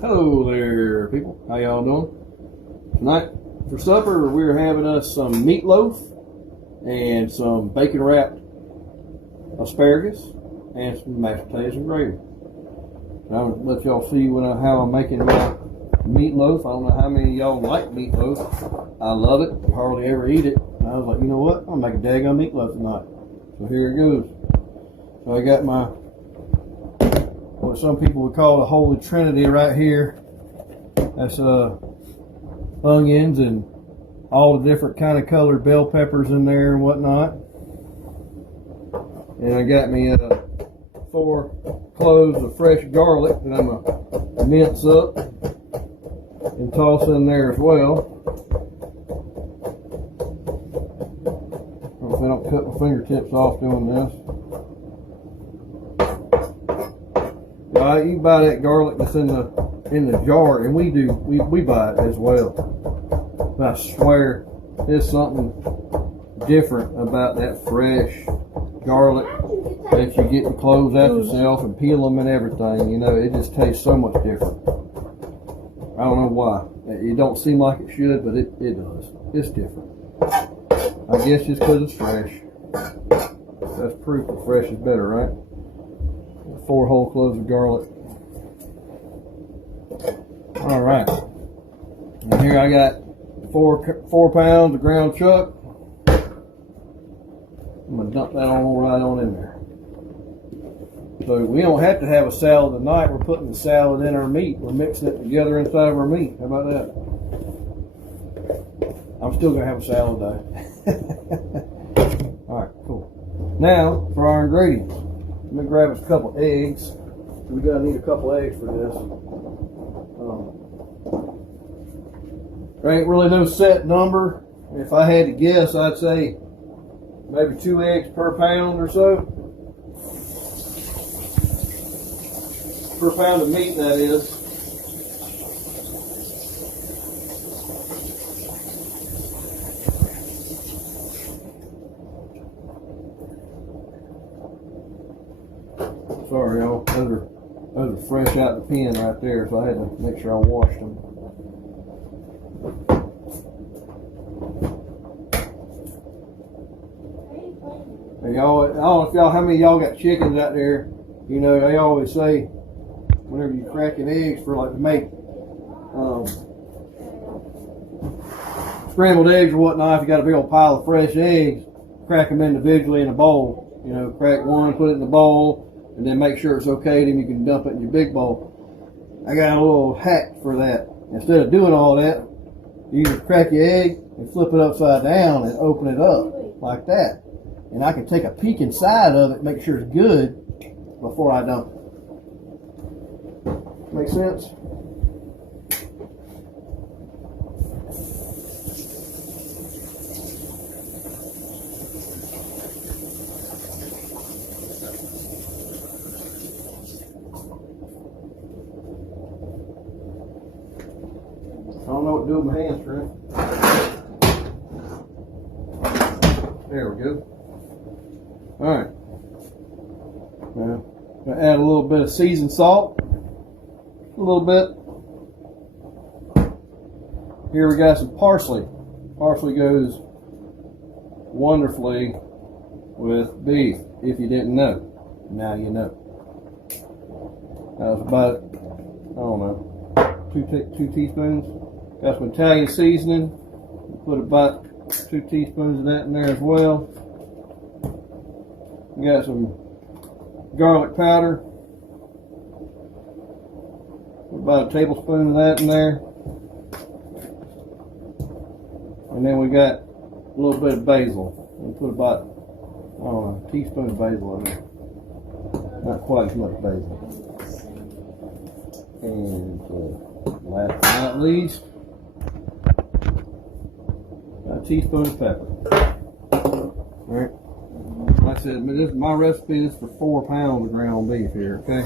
Hello there, people. How y'all doing? Tonight for supper, we're having us some meatloaf and some bacon wrapped asparagus and some mashed potatoes and gravy. And I'm gonna let y'all see how I'm making my meatloaf. I don't know how many of y'all like meatloaf. I love it. I hardly ever eat it. And I was like, you know what? I'll make a daggone meatloaf tonight. So here it goes. So I got my what some people would call the Holy Trinity right here. That's onions and all the different kind of colored bell peppers in there and whatnot. And I got me 4 cloves of fresh garlic that I'm gonna mince up and toss in there as well. If I don't cut my fingertips off doing this. Right, you buy that garlic that's in the jar, and we buy it as well. But I swear, there's something different about that fresh garlic that you get the cloves out yourself and peel them and everything. You know, it just tastes so much different. I don't know why. It don't seem like it should, but it does. It's different. I guess just because it's fresh. That's proof that fresh is better, right? 4 whole cloves of garlic. All right. And here I got 4 pounds of ground chuck. I'm gonna dump that right on in there. So we don't have to have a salad tonight. We're putting the salad in our meat. We're mixing it together inside of our meat. How about that? I'm still gonna have a salad though. All right, cool. Now for our ingredients. Let me grab us a couple eggs. We're gonna need a couple eggs for this. There ain't really no set number. If I had to guess, I'd say maybe 2 eggs per pound or so. Per pound of meat, that is. Sorry, y'all. Those are fresh out the pen right there, so I had to make sure I washed them. And y'all, I don't know if y'all, how many of y'all got chickens out there? You know, they always say whenever you cracking eggs for like to make scrambled eggs or whatnot, if you got a big old pile of fresh eggs, crack them individually in a bowl. You know, crack one, put it in the bowl, and then make sure it's okay, then you can dump it in your big bowl. I got a little hack for that. Instead of doing all that, you just crack your egg and flip it upside down and open it up like that. And I can take a peek inside of it, make sure it's good before I dump it. Make sense? I don't know what to do with my hands, Trent. There we go. All right. Now, I'm going to add a little bit of seasoned salt. A little bit. Here we got some parsley. Parsley goes wonderfully with beef. If you didn't know, now you know. That was about, I don't know, 2 teaspoons. Got some Italian seasoning. Put about 2 teaspoons of that in there as well. We got some garlic powder. About a tablespoon of that in there. And then we got a little bit of basil. We'll put about, I don't know, a teaspoon of basil in there. Not quite as much basil. And last but not least, a teaspoon of pepper. Alright. Like I said, my recipe is for 4 pounds of ground beef here, okay?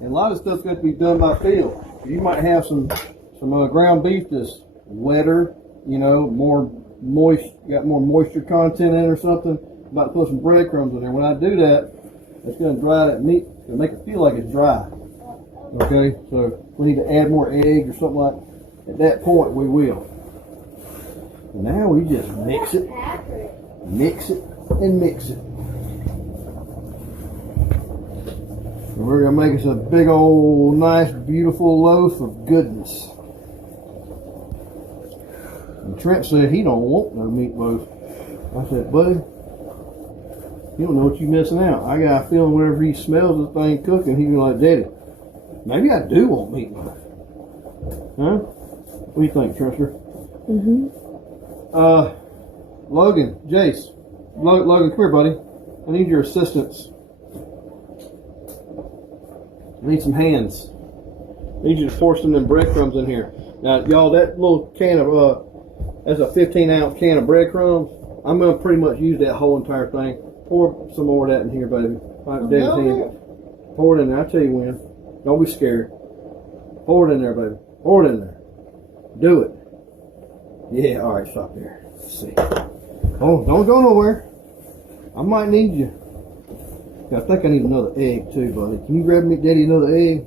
And a lot of stuff's got to be done by feel. You might have some ground beef that's wetter, you know, more moist, got more moisture content in it or something. I'm about to put some breadcrumbs in there. When I do that, it's going to dry that meat. It's going to make it feel like it's dry. Okay, so if we need to add more eggs or something like that. At that point, we will. Now we just mix it, and mix it. And we're gonna make us a big old, nice, beautiful loaf of goodness. And Trent said he don't want no meatloaf. I said, buddy, you don't know what you're missing out. I got a feeling whenever he smells this thing cooking, he'll be like, Daddy, maybe I do want meatloaf. Huh? What do you think, Trester? Logan, Jace. Logan, come here, buddy. I need your assistance. I need some hands. I need you to pour some of them breadcrumbs in here. Now, y'all, that little can of, that's a 15-ounce can of breadcrumbs. I'm going to pretty much use that whole entire thing. Pour some more of that in here, baby. Pour it in there. I'll tell you when. Don't be scared. Pour it in there, baby. Pour it in there. Do it. Yeah, all right, stop there. Let's see. Oh, don't go nowhere. I might need you. I think I need another egg too, buddy. Can you grab me, Daddy, another egg?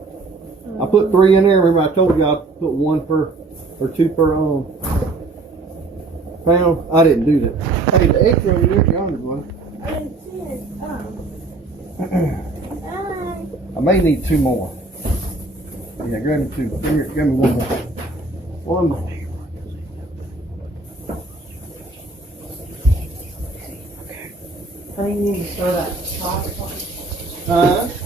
I put 3 in there. Remember I told you I put 1 per, or 2 per pound? I didn't do that. Hey, the eggs are over there yonder, buddy. I didn't see it. I may need 2 more. Yeah, grab me 2. Here, grab me 1 more. 1 more. Honey, you need to stir that pot.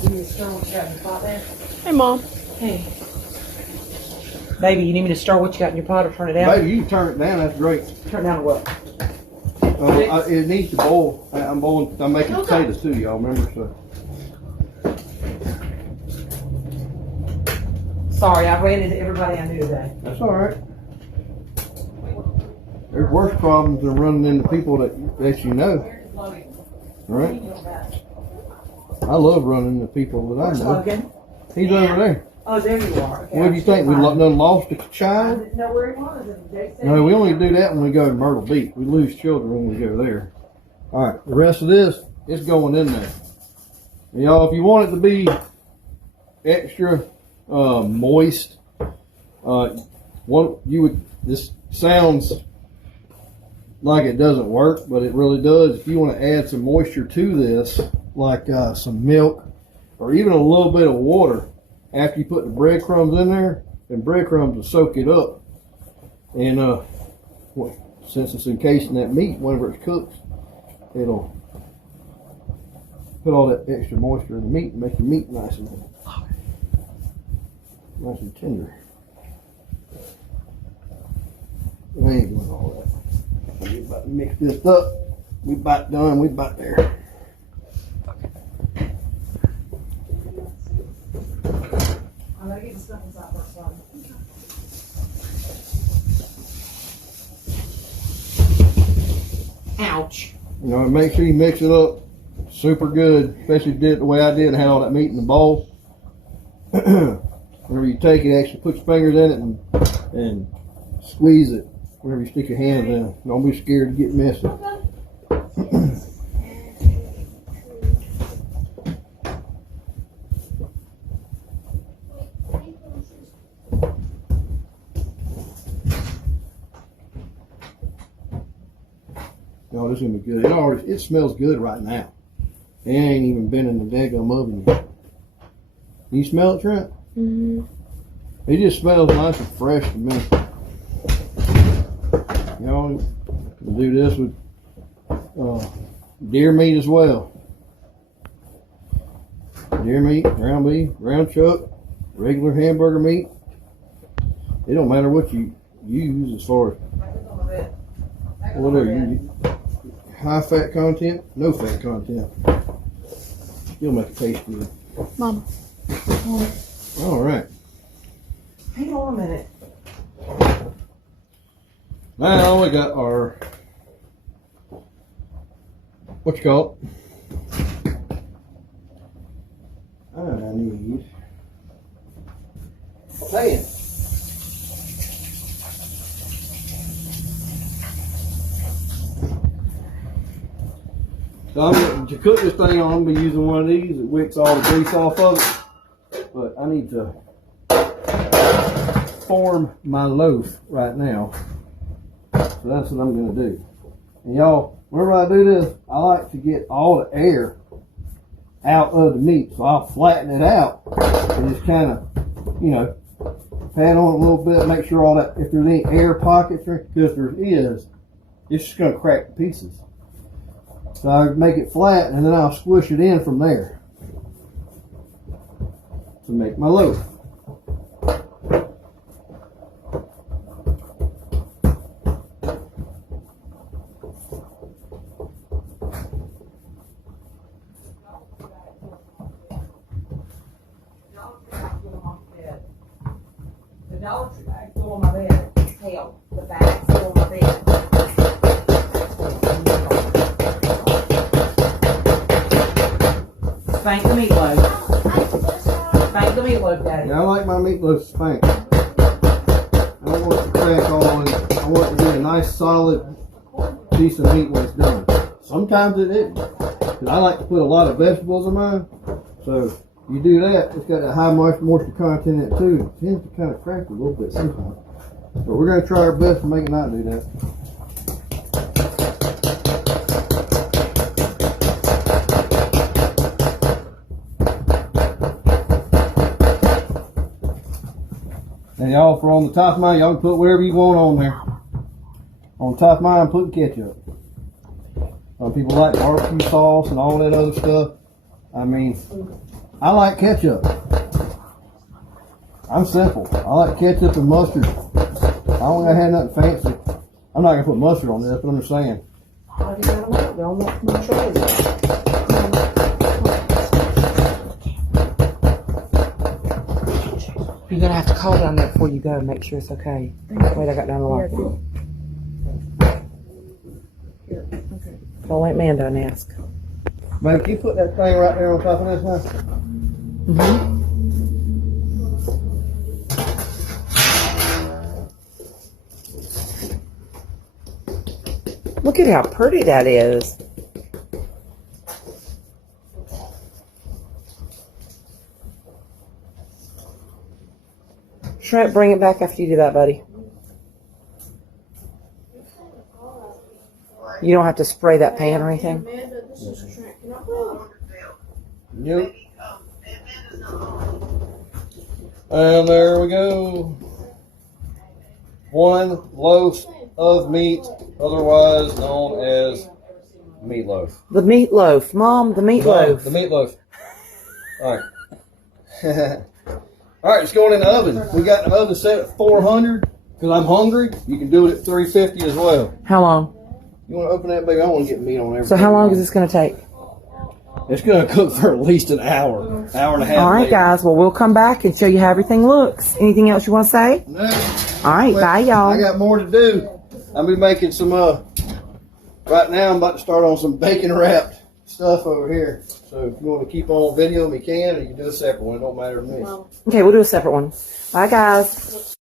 You need to stir what you got in your pot there? Hey, Mom. Hey. Baby, you need me to stir what you got in your pot or turn it down? Baby, you can turn it down. That's great. Turn it down to what? It needs to boil. I'm making potatoes too, y'all remember? So. Sorry, I ran into everybody I knew today. That's all right. There's worse problems than running into people that you know. Right? I love running into people that I know. Logan? He's over there. Oh, there you are. Okay, What do you think? We done lost a I child? didn't know where he was. No, we only do that when we go to Myrtle Beach. We lose children when we go there. All right, the rest of this, it's going in there. And y'all, if you want it to be extra moist, this sounds like it doesn't work, but it really does. If you want to add some moisture to this, like some milk or even a little bit of water, after you put the breadcrumbs in there, and breadcrumbs will soak it up. And since it's encased in that meat, whenever it's cooked, it'll put all that extra moisture in the meat and make the meat nice and tender. I ain't doing all that. We about to mix this up. We about done. We about there. I'm going to get the stuff inside first one. Ouch. You know, make sure you mix it up super good, especially if you did it the way I did and had all that meat in the bowl. Whenever you take it, actually put your fingers in it and squeeze it. Whenever you stick your hands in, don't be scared to get messy. Oh, this is gonna be good. It smells good right now. It ain't even been in the daggum oven yet. You smell it, Trent? Mm-hmm. It just smells nice and fresh to me. You know, you can do this with deer meat as well. Deer meat, ground beef, ground chuck, regular hamburger meat. It don't matter what you use as far as whatever. High fat content, no fat content. Still make it taste good. Mama. All right. Hang on a minute. Now we got our, what you call it? I need a pan. So to cook this thing on, I'm going to be using one of these. It wicks all the grease off of it. But I I need to form my loaf right now. So that's what I'm going to do. And y'all, whenever I do this, I like to get all the air out of the meat. So I'll flatten it out and just kind of, you know, pat on it a little bit, make sure all that, if there's any air pockets, because if there is, it's just going to crack to pieces. So I make it flat and then I'll squish it in from there to make my loaf. The Dollar Tree bag full on my bed. Hell, the bag full on my bed. Spank the meatloaf. Spank the meatloaf, Daddy. Yeah, I like my meatloaf spanked. I don't want it to crack all in. I want it to be a nice solid piece of meat when it's done. Sometimes it isn't. Because I like to put a lot of vegetables in mine. So you do that, it's got that high moisture content in it too. It tends to kind of crack a little bit sometimes. So we're going to try our best to make it not do that. And y'all, for on the top of mine, y'all can put whatever you want on there. On the top of mine, I'm putting ketchup. Some people like barbecue sauce and all that other stuff. I mean, I like ketchup. I'm simple. I like ketchup and mustard. I don't think I had nothing fancy. I'm not going to put mustard on this, but I'm just saying. You're going to have to call down there before you go and make sure it's okay. Wait, I got down the line. Don't let Mando and ask. Man, can you put that thing right there on top of this now? Mm-hmm. Look at how pretty that is. Shrimp, bring it back after you do that, buddy. You don't have to spray that pan or anything. Yep. And there we go. One loaf of meat, otherwise known as meatloaf. The meatloaf, Mom, the meatloaf. The meatloaf. All right. All right, it's going in the oven. We got the oven set at 400 because I'm hungry. You can do it at 350 as well. How long? You want to open that baby? I want to get meat on everything. So how long is this going to take? It's going to cook for at least an hour and a half. All right, guys. Well, we'll come back and show you how everything looks. Anything else you want to say? No. All right, bye, y'all. I got more to do. I'll be making some, right now I'm about to start on some bacon wrapped stuff over here. So if you want to keep on video, you can, or you can do a separate one. It don't matter to me. Okay, we'll do a separate one. Bye, guys.